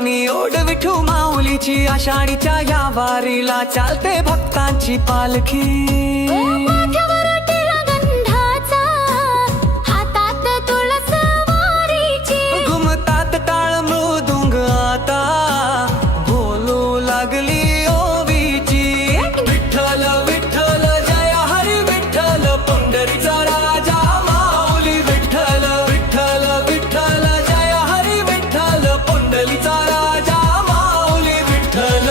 आणि ओढ विठू माऊलीची आषाढीच्या या वारीला चालते भक्तांची पालखी माथ्यावर टिळा गंधाचा, हातात तुळस वारीची, घुमतात टाळ मृदुंग आता बोलू लागली ओवीची विठ्ठल विठ्ठल जय हरी विठ्ठल पंढरीचा राजा माऊली विठ्ठल विठ्ठल विठ्ठल जय हरी विठ्ठल पंढरीचा राजा माऊली विठ्ठल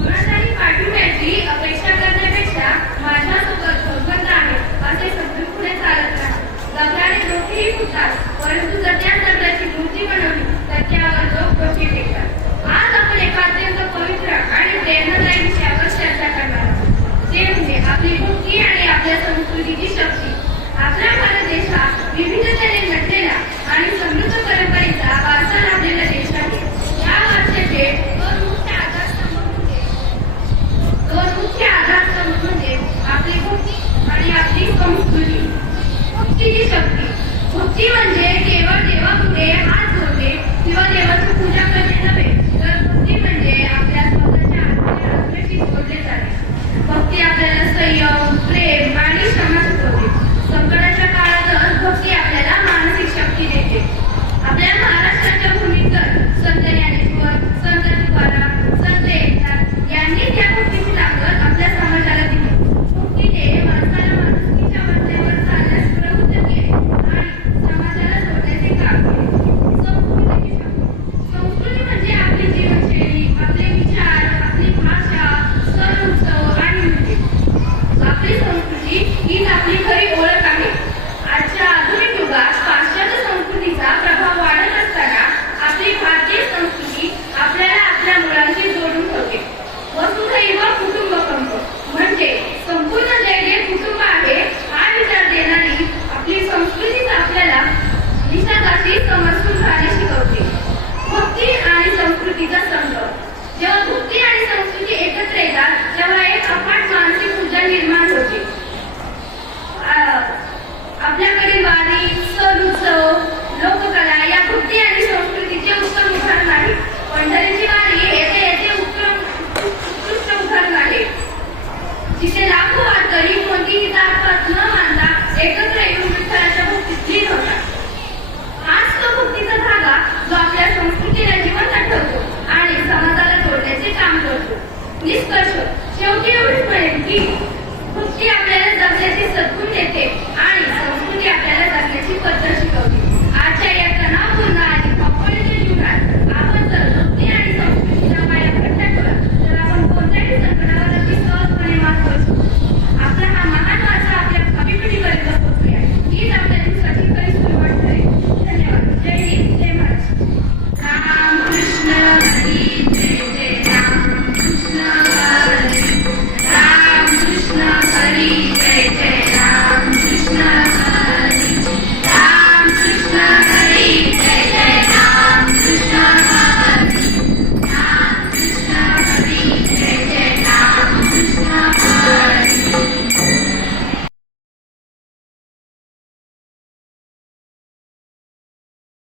कोणालाही पाठवण्याची अपेक्षा करण्यापेक्षा माझ्यासोबत संबंध आहे असे समजून पुढे चालत राहा. दगडाने डोकेही फुटतात, परंतु जर त्या दगडाची मूर्ती बनवली तर त्यावर लोक डोके टेकतात. आज आपण एका अत्यंत पवित्र आणि प्रेरणादायी विषयावर चर्चा करणार आहोत. ते म्हणजे आपली भक्ती आणि आपल्या संस्कृतीची शक्ती. आपला भारत देश हा विविधतेने नटलेला आणि समृद्ध परंपरेचा वारसा लाभलेला देश आहे. या वारशाचे दोन मुख्य आधारस्तंभ म्हणजे आपली भक्ती आणि आपली संस्कृती. भक्तीची शक्ती. भक्ती म्हणजे केवळ देवापुढे हात जोडणे किंवा देवाची पूजा करणे नव्हे, तर भक्ती म्हणजे आपल्या स्वतःच्या आत्म्याशी जोडले जाणे. भक्ती आपल्याला संयम, प्रेम आणि क्षमा शिकवते. संकटाच्या काळातच भक्ती आपल्याला मानसिक शक्ती देते. आपल्या महाराष्ट्राच्या भूमीत संत ज्ञानेश्वर, संत तुकाराम, संत एकनाथ यांनी त्या भक्तीची ताकद आपल्या समाजाला दिली. भक्तीने माणसाला माणुसकीच्या वाटेवर चालण्यास प्रवृत्त केले आणि समाजाला जोडण्याचे काम केले. संस्कृतीची शक्ती. संस्कृती म्हणजे आपली जीवनशैली, आपले विचार, आपली भाषा, सण उत्सव आणि नृत्य. आपली संस्कृती हीच आपली खरी ओळख आहे. आजच्या आधुनिक युगात पाश्चात्य संस्कृतीचा प्रभाव वाढत असताना आपली भारतीय संस्कृती आपल्याला आपल्या मुलांशी जोडून ठेवते. वसुधैव कुटुंबकम म्हणजे संपूर्ण जग हे कुटुंब आहे हा विचार देणारी आपली संस्कृतीच आपल्याला निसर्गाशी समरसून राहणे शिकवते. भक्ती आणि संस्कृतीचा संगम. जेव्हा भक्ती आणि संस्कृती एकत्र येतात तेव्हा एक अफाट मानसिक ऊर्जा निर्माण होते. आपल्याकडील वारी, सण उत्सव, लोककला या भक्ती आणि संस्कृतीचे उत्तम उदाहरण आहे. पंढरीची वारी येथे येथे उत्कृष्ट उदाहरण आहे, जिथे लाखो वारकरी कोणतीही जात न मानता एकत्र येऊन विठ्ठलाच्या भक्तीत लीन होतात. हाच तो भक्तीचा धागा जो आपल्या संस्कृतीला जिवंत ठेवतो आणि समाजाला जोडण्याचे काम करतो. निष्कर्ष शेवटी एवढेच म्हणेल की भक्ती आपल्याला जगण्याची सद्गुण देते आणि संस्कृती आपल्याला जगण्याची पद्धत शिकवते. आजच्या या तणावपूर्ण आणि धावपळीच्या जीवनात आपण जर भक्ती आणि संस्कृतीचा पाया घट्ट ठेवला तर आपण कोणत्याही संकटावर अगदी सहजपणे मात करू शकतो. आपला हा महान वारसा आपल्या भावी पिढीपर्यंत पोहोचूया हीच आपल्या दिवसाची खरी सुरुवात ठरेल. धन्यवाद. जय हिंद, जय महाराष्ट्र. राम कृष्ण हरी जय.